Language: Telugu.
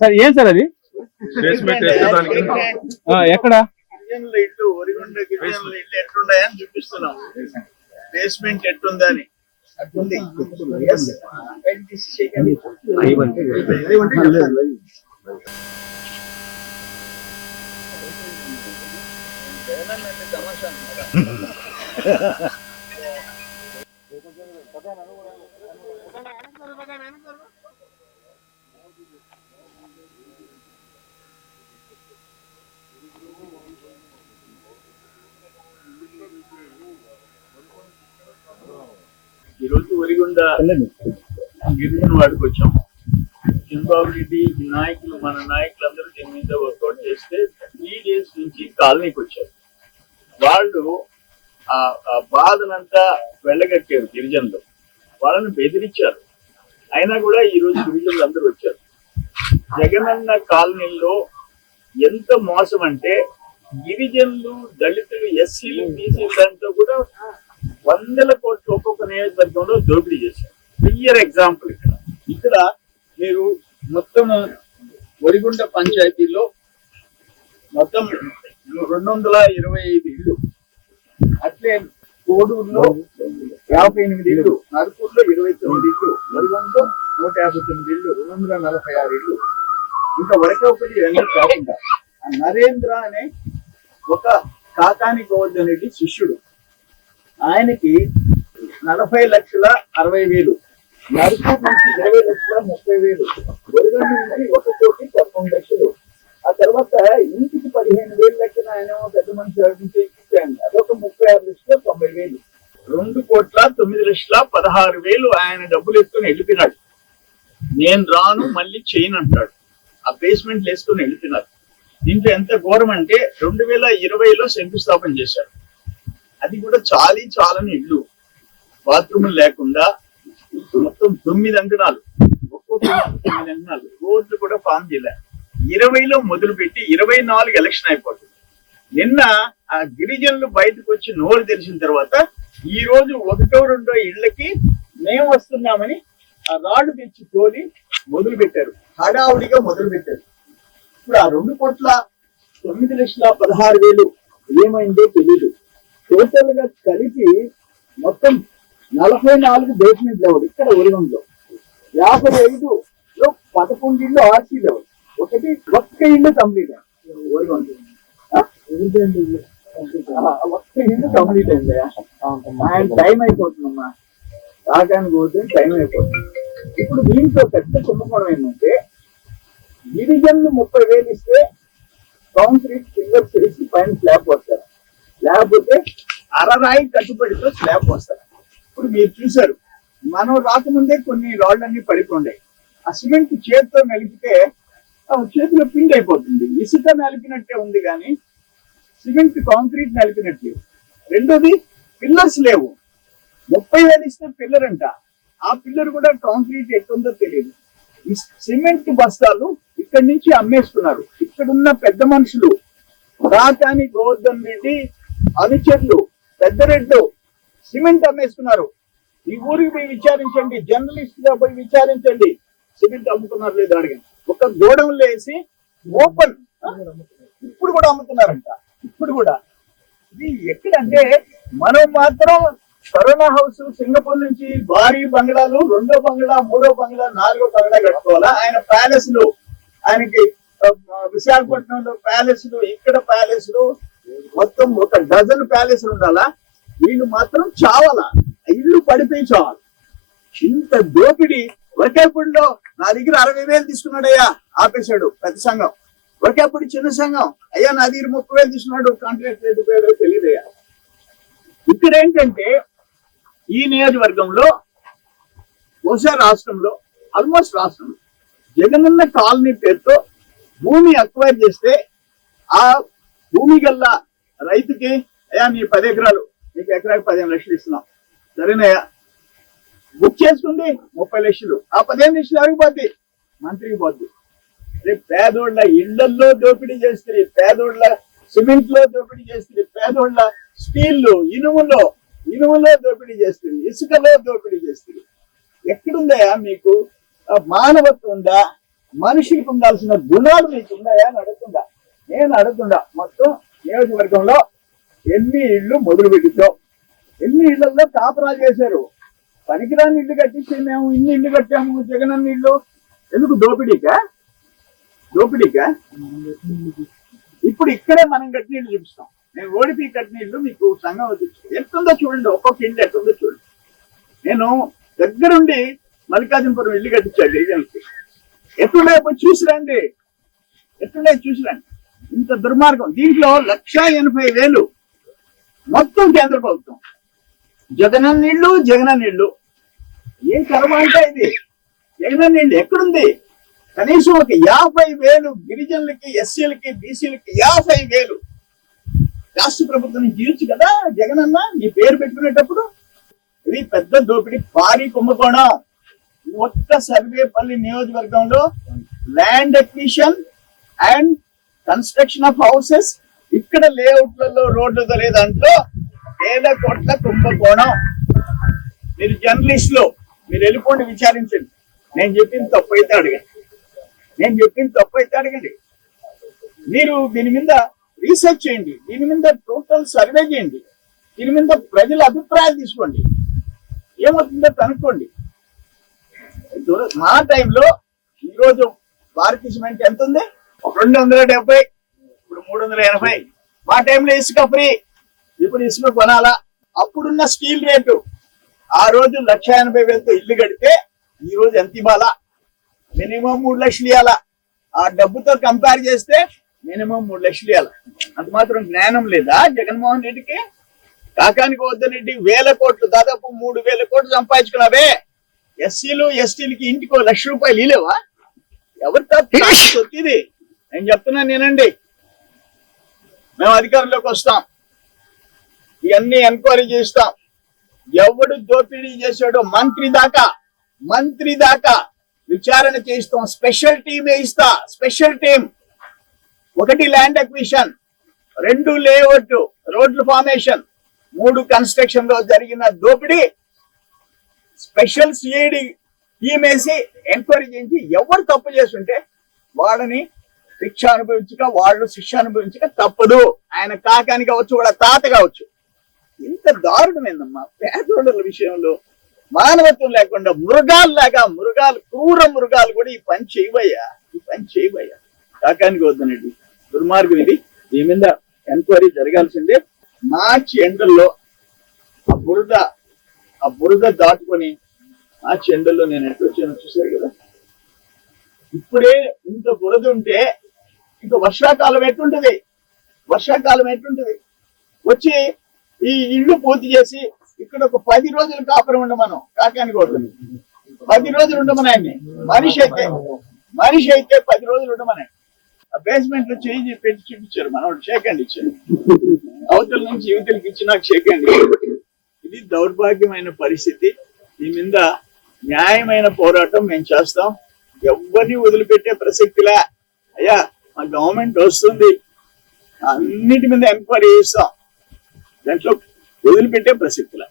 సార్ ఏం సార్ అది? బేస్మెంట్ వేసేదానికి ఆ, ఎక్కడ? గిరిజనుల ఇల్లు ఒరిగొండ గిరిజనుల ఇల్లు ఎట్లున్నాయని చూపిస్తున్నాం. బేస్మెంట్ ఎట్లుందని అట్లుంది గిరిజన వాడికి వచ్చాం చంద్రబాబు రెడ్డి నాయకులు మన నాయకులందరూ దీని మీద వర్కౌట్ చేస్తే త్రీ డేస్ నుంచి కాలనీకి వచ్చారు. వాళ్ళు ఆ ఆ బాధనంతా వెళ్ళగట్టారు గిరిజనులు. వాళ్ళని బెదిరించారు. అయినా కూడా ఈ రోజు గిరిజనులు అందరూ వచ్చారు. జగనన్న కాలనీలో ఎంత మోసం అంటే గిరిజనులు దళితులు ఎస్సీలు బీసీలు దాంట్లో కూడా వందల కోట్లు ఒక్కొక్క నియోజకవర్గంలో దోపిడీ చేశారు. క్లియర్ ఎగ్జాంపుల్ ఇక్కడ. ఇక్కడ మీరు మొత్తం వరిగుండ పంచాయతీలో మొత్తం రెండు వందల ఇరవై ఐదు ఇల్లు అట్లే కోడూరులో యాభై ఎనిమిది ఇల్లు నరుకూరులో ఇరవై తొమ్మిది ఇల్లు ఒరిగొండలో నూట యాభై తొమ్మిది ఇల్లు రెండు వందల నలభై ఆరు ఇల్లు ఇంకా వరకపల్లి రెండు కాకుండా ఆ నరేంద్ర అనే ఒక కాకాని గోవర్ధన్ రెడ్డి శిష్యుడు. ఆయనకి నలభై లక్షల అరవై వేలు. నరుకు నుంచి ఇరవై లక్షల ముప్పై వేలు. ఒరిగండి నుంచి ఒక కోటి పదకొండు లక్షలు. ఆ తర్వాత ఇంటికి పదిహేను వేలు లక్షల ఆయన పెద్ద మనిషి నుంచి ఇచ్చాను అదొక ముప్పై ఆరు లక్షల తొంభై వేలు. రెండు కోట్ల తొమ్మిది లక్షల పదహారు వేలు ఆయన డబ్బులు ఎత్తుకుని వెళ్ళిపోయినాడు. నేను రాను మళ్ళీ చేయను అంటాడు. ఆ బేస్మెంట్లు వేసుకుని వెళ్ళిపోయినారు. దీంట్లో ఎంత ఘోరం అంటే రెండు వేల ఇరవైలో శంకుస్థాపన చేశారు. అది కూడా చాలీ చాలని ఇల్లు. బాత్రూమ్ లేకుండా మొత్తం తొమ్మిది అంకణాలు ఒక్కొక్క తొమ్మిది అంకణాలు రోడ్లు కూడా ఫామ్ చేయలే. ఇరవైలో మొదలు పెట్టి ఇరవై నాలుగు ఎలక్షన్ అయిపోతుంది. నిన్న ఆ గిరిజనులు బయటకు వచ్చి నోరు తెరిచిన తర్వాత ఈ రోజు ఒకటో రెండో ఇళ్ళకి మేము వస్తున్నామని ఆ రాళ్ళు తెచ్చి తోలి మొదలు పెట్టారు హడావుడిగా మొదలు పెట్టారు ఇప్పుడు ఆ రెండు కోట్ల తొమ్మిది లక్షల పదహారు వేలు ఏమైందో తెలియదు టోటల్గా కలిపి మొత్తం నలభై నాలుగు బేస్మెంట్ లెవెల్ ఇక్కడ ఒరిగంలో. యాభై ఐదు లో పదకొండు ఇల్లు ఆర్సీ లెవెల్ ఒకటి ఒక్క ఇల్లు కంప్లీట్ ఒరిగొండ ఒక్క ఇల్లు కంప్లీట్ అయింది. ఆయన టైం అయిపోతుందమ్మా. రాగానికి పోతే టైం అయిపోతుంది. ఇప్పుడు దీంట్లో పెద్ద కుంభకోణం ఏంటంటే గిరిజనులు ముప్పై వేలు ఇస్తే కాంక్రీట్ ఫింగర్స్ వేసి పైన స్లాబ్ వస్తారు లేకపోతే అరరాయి కట్టుబడితో స్లాబ్ వస్తారు ఇప్పుడు మీరు చూసారు మనం రాకముందే కొన్ని రాళ్ళన్నీ పడిపోండాయి. ఆ సిమెంట్ చేతితో నలిపితే ఆ చేతిలో పిండి అయిపోతుంది. ఇసుక నలిపినట్టే ఉంది కానీ సిమెంట్ కాంక్రీట్ నలిపినట్టు రెండోది పిల్లర్స్ లేవు. ముప్పై వేలు ఇస్తే పిల్లర్ అంట. ఆ పిల్లర్ కూడా కాంక్రీట్ ఎట్టుందో తెలియదు. సిమెంట్ బస్తాలు ఇక్కడి నుంచి అమ్మేస్తున్నారు. ఇక్కడున్న పెద్ద మనుషులు రాకాని గోవర్ధన్ రెడ్డి అనుచరులు పెద్దరెడ్లు సిమెంట్ అమ్మేస్తున్నారు. ఈ ఊరికి పోయి విచారించండి జర్నలిస్ట్గా పోయి విచారించండి. సిమెంట్ అమ్ముతున్నారు లేదు అడిగి ఒక గోడౌన్లో లేసి ఓపెన్ ఇప్పుడు కూడా అమ్ముతున్నారంట. ఇప్పుడు కూడా. ఇది ఎక్కడంటే మనం మాత్రం కరోనా హౌస్ సింగపూర్ నుంచి భారీ బంగ్లాలు రెండో బంగ్లా మూడో బంగ్లా నాలుగో బంగ్లా కట్టుకోవాలా? ఆయన ప్యాలెస్లు ఆయనకి విశాఖపట్నంలో ప్యాలెస్లు ఇక్కడ ప్యాలెస్లు మొత్తం ఒక డజన్ ప్యాలెస్లు ఉండాలా? వీళ్ళు మాత్రం చావాలా. ఇల్లు పడిపోయి చావాలి ఇంత దోపిడి వరకేపూడిలో నా దగ్గర అరవై వేలు తీసుకున్నాడయ్యా ఆపేశాడు పెద్ద సంఘం. వరకేపూడి చిన్న సంఘం. అయ్యా నా దగ్గర ముప్పై వేలు తీసుకున్నాడు కాంట్రాక్ట్ రేట్ పేరు తెలియదయ్యా. ఇక్కడ ఏంటంటే ఈ నియోజకవర్గంలో బహుశా రాష్ట్రంలో ఆల్మోస్ట్ రాష్ట్రంలో జగనన్న కాలనీ పేరుతో భూమి అక్వైర్ చేస్తే ఆ భూమి గల్లా రైతుకి అయ్యా నీ పది ఎకరాలు నీకు ఎకరాకి పదిహేను లక్షలు ఇస్తున్నాం. సరేనయ్యా? బుక్ చేసుకుంది ముప్పై లక్షలు. ఆ పదిహేను లక్షలు అరిగిపోద్ది మంత్రికి పోద్ది రేపు పేదోళ్ళ ఇళ్ళల్లో దోపిడీ చేస్తుంది పేదోళ్ళ సిమెంట్లో దోపిడీ చేస్తుంది పేదోళ్ళ స్టీల్ ఇనుములో ఇనుములో దోపిడీ చేస్తుంది ఇసుకలో దోపిడీ చేస్తుంది ఎక్కడుందయా మీకు? ఆ మానవత్వం ఉందా? మనిషికి ఉండాల్సిన గుణాలు మీకు ఉన్నాయా అని అడుగుతుందా నేను అడుగుతుండా మొత్తం నియోజకవర్గంలో ఎన్ని ఇళ్ళు మొదలు పెట్టించాం ఎన్ని ఇళ్ళలో కాపురాలు చేశారు. పనికిరాని ఇల్లు కట్టించి మేము ఇన్ని ఇల్లు కట్టాము జగనన్న ఇల్లు. ఎందుకు దోపిడీకా? దోపిడీకా? ఇప్పుడు ఇక్కడే మనం కట్టిన ఇల్లు చూపిస్తాం. నేను ఓడిపి కట్టిన ఇల్లు మీకు సంఘం చూపిస్తాం. ఎంతుందో చూడండి ఒక్కొక్క ఇల్లు ఎట్టుందో చూడండి. నేను దగ్గరుండి మల్లికార్జునపురం ఇల్లు కట్టించాడు గిరిజనులకి ఎట్లున్నాయి చూసి రండి ఎట్లున్నాయి చూసి రండి ఇంత దుర్మార్గం. దీంట్లో లక్ష ఎనభై వేలు మొత్తం కేంద్ర ప్రభుత్వం. జగనన్న నీళ్ళు జగనన్న నీళ్ళు. ఏ కర్మ అంటే ఇది? జగనన్న నీళ్ళు ఎక్కడుంది? కనీసం ఒక యాభై వేలు గిరిజనులకి ఎస్సీలకి బీసీలకి యాభై వేలు. రాష్ట్ర ప్రభుత్వం నుంచి కదా జగనన్న? నీ పేరు పెట్టుకునేటప్పుడు? ఇది పెద్ద దోపిడీ భారీ కుంభకోణం. ఒక్క సర్వేపల్లి నియోజకవర్గంలో land acquisition and construction of houses ఇక్కడ లేఅవుట్లలో రోడ్లు లేదంటూ వేల కోట్ల కుంభకోణం. మీరు జర్నలిస్ట్లో మీరు వెళ్ళిపోండి విచారించండి. నేను చెప్పింది తప్పు అయితే అడగండి. నేను చెప్పింది తప్పు అయితే అడగండి. మీరు దీని మీద రీసెర్చ్ చేయండి. దీని మీద టోటల్ సర్వే చేయండి. దీని మీద ప్రజల అభిప్రాయాలు తీసుకోండి. ఏమవుతుందో కనుక్కోండి. మా టైంలో ఈరోజు భారతీయ సిమెంట్ ఎంత ఉంది? రెండు వందల డెబ్బై ఇప్పుడు మూడు వందల ఎనభై. మా టైంలో ఇసుక ఫ్రీ. ఇప్పుడు ఇసుక కొనాలా? అప్పుడున్న స్టీల్ రేటు. ఆ రోజు లక్ష ఎనభై వేలతో ఇల్లు కడితే ఈ రోజు ఎంత ఇవ్వాలా? మినిమం మూడు లక్షలు ఇవ్వాలా? ఆ డబ్బుతో కంపేర్ చేస్తే మినిమం మూడు లక్షలు ఇవ్వాలా? అంత మాత్రం జ్ఞానం లేదా జగన్మోహన్ రెడ్డికి? కాకానికి వద్దరెడ్డి వేల కోట్లు దాదాపు మూడు వేల కోట్లు సంపాదించుకున్నావే. ఎస్సీలు ఎస్టీలకి ఇంటికి లక్ష రూపాయలు ఇలేవా ఎవరి తప్పు ఇది నేను చెప్తున్నాను నేనండి. మేము అధికారంలోకి వస్తాం. ఇవన్నీ ఎంక్వైరీ చేస్తాం. ఎవడు దోపిడీ చేశాడో మంత్రి దాకా మంత్రి దాకా విచారణ చేస్తాం స్పెషల్ టీమ్ ఇస్తా స్పెషల్ టీం. ఒకటి ల్యాండ్ అక్విషన్ రెండు లేఅవుట్ రోడ్లు ఫార్మేషన్ మూడు కన్స్ట్రక్షన్లో జరిగిన దోపిడీ స్పెషల్ సిఐడి టీమ్ వేసి ఎంక్వైరీ చేయించి ఎవరు తప్పు చేస్తుంటే వాళ్ళని శిక్ష అనుభవించక వాళ్ళు శిక్ష అనుభవించక తప్పదు. ఆయన కాకాని కావచ్చు వాళ్ళ తాత కావచ్చు. ఇంత దారుణమైందమ్మా పేదోళ్ళ విషయంలో మానవత్వం లేకుండా మృగాల్లాగా మృగాలు క్రూర మృగాలు కూడా ఈ పని చేయవయ్యా. ఈ పని చేయవయ్యా. కాకానికి వద్దనండి. దుర్మార్గం ఇది. దీని మీద ఎంక్వైరీ జరగాల్సిందే. మార్చి ఎండల్లో ఆ బురద ఆ బురద దాటుకొని మార్చి ఎండల్లో నేను ఎట్లా వచ్చానో చూశారు కదా? ఇప్పుడే ఇంత బురద ఉంటే ఇంకా వర్షాకాలం ఎట్లుంటది? వర్షాకాలం ఎట్లుంటది? వచ్చి ఈ ఇల్లు పూర్తి చేసి ఇక్కడ ఒక పది రోజులు కాపురం ఉండమను కాకానికి వద్దని పది రోజులు ఉండమనండి మనిషి అయితే మనిషి అయితే పది రోజులు ఉండమని ఆ బేస్మెంట్లో చేయి పెట్టి చూపించారు మనోడు షేక్ హ్యాండ్ ఇచ్చారు. అవతల నుంచి యువతలకి ఇచ్చి నాకు షేక్ హ్యాండ్ ఇది దౌర్భాగ్యమైన పరిస్థితి. దీని మీద న్యాయమైన పోరాటం మేము చేస్తాం. ఎవరిని వదిలిపెట్టే ప్రసక్తిలే అయ్యా మా గవర్నమెంట్ వస్తుంది. అన్నిటి మీద ఎంక్వైరీ చేస్తాం. దాంట్లో వదిలిపెట్టే ప్రసక్తిలే